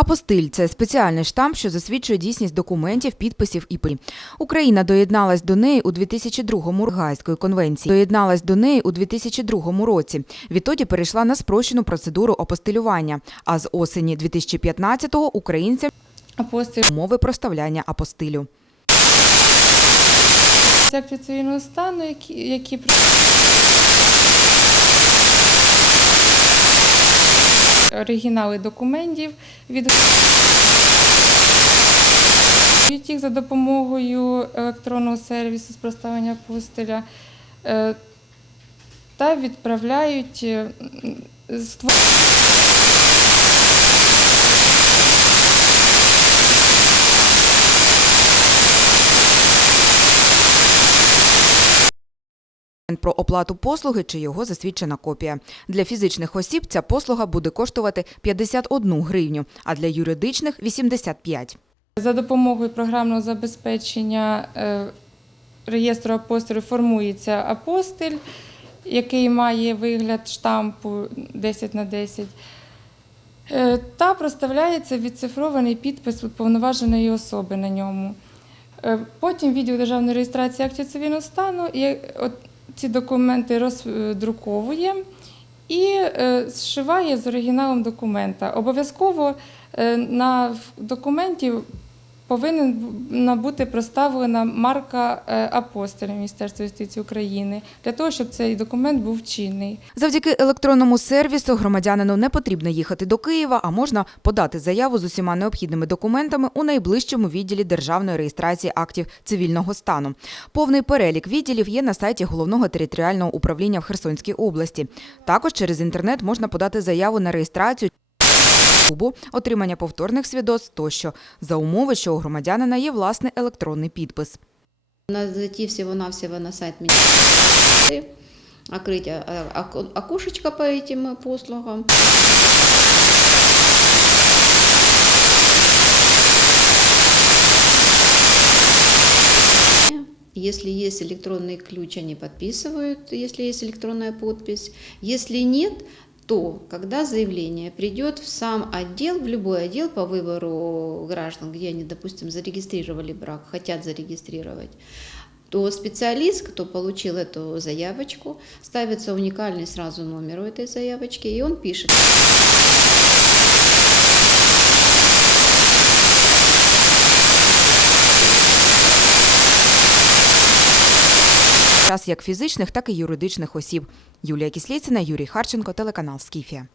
Апостиль це спеціальний штамп, що засвідчує дійсність документів, підписів і пи. Україна доєдналась до неї у 2002 році Гайської конвенції. Доєдналась до неї у 2002 році. Відтоді перейшла на спрощену процедуру апостилювання. А з осені 2015-го українцям Апостиль умови проставляння апостилю. це цивільного стану, які, які оригінали документів від їх за допомогою електронного сервісу з проставлення апостиля е, та відправляють е, про оплату послуги чи його засвідчена копія. Для фізичних осіб ця послуга буде коштувати 51 гривню, а для юридичних 85. За допомогою програмного забезпечення е, реєстру апостилів формується апостиль, який має вигляд штампу 10 на 10. Е, Та проставляється відцифрований підпис уповноваженої особи на ньому. Е, Потім відділ державної реєстрації актів цивільного стану ці документи роздруковує і е, зшиває з оригіналом документа. Обов'язково е, на документі повинна бути проставлена марка е, Міністерства юстиції України для того, щоб цей документ був чинний. Завдяки електронному сервісу громадянину не потрібно їхати до Києва, а можна подати заяву з усіма необхідними документами у найближчому відділі державної реєстрації актів цивільного стану. Повний перелік відділів є на сайті головного територіального управління в Херсонській області. Також через інтернет можна подати заяву на реєстрацію Клубу, отримання повторних свідоцтв тощо за умови, що у громадянина є власний електронний підпис. Надо зайти всего-навсего на сайт министерства, открыть а, а, око- окошечко по этим э, послугам. Если есть электронный ключ, они подписывают, если есть электронная подпись. Если нет, то когда заявление придет в сам отдел, в любой отдел по выбору граждан, где они, допустим, зарегистрировали брак, хотят зарегистрировать, то специалист, кто получил эту заявочку, ставится уникальный сразу номер у этой заявочки, и он пишет. Час як фізичних, так і юридичних осіб. Юлія Кісліцина, Юрій Харченко, телеканал Скіфія.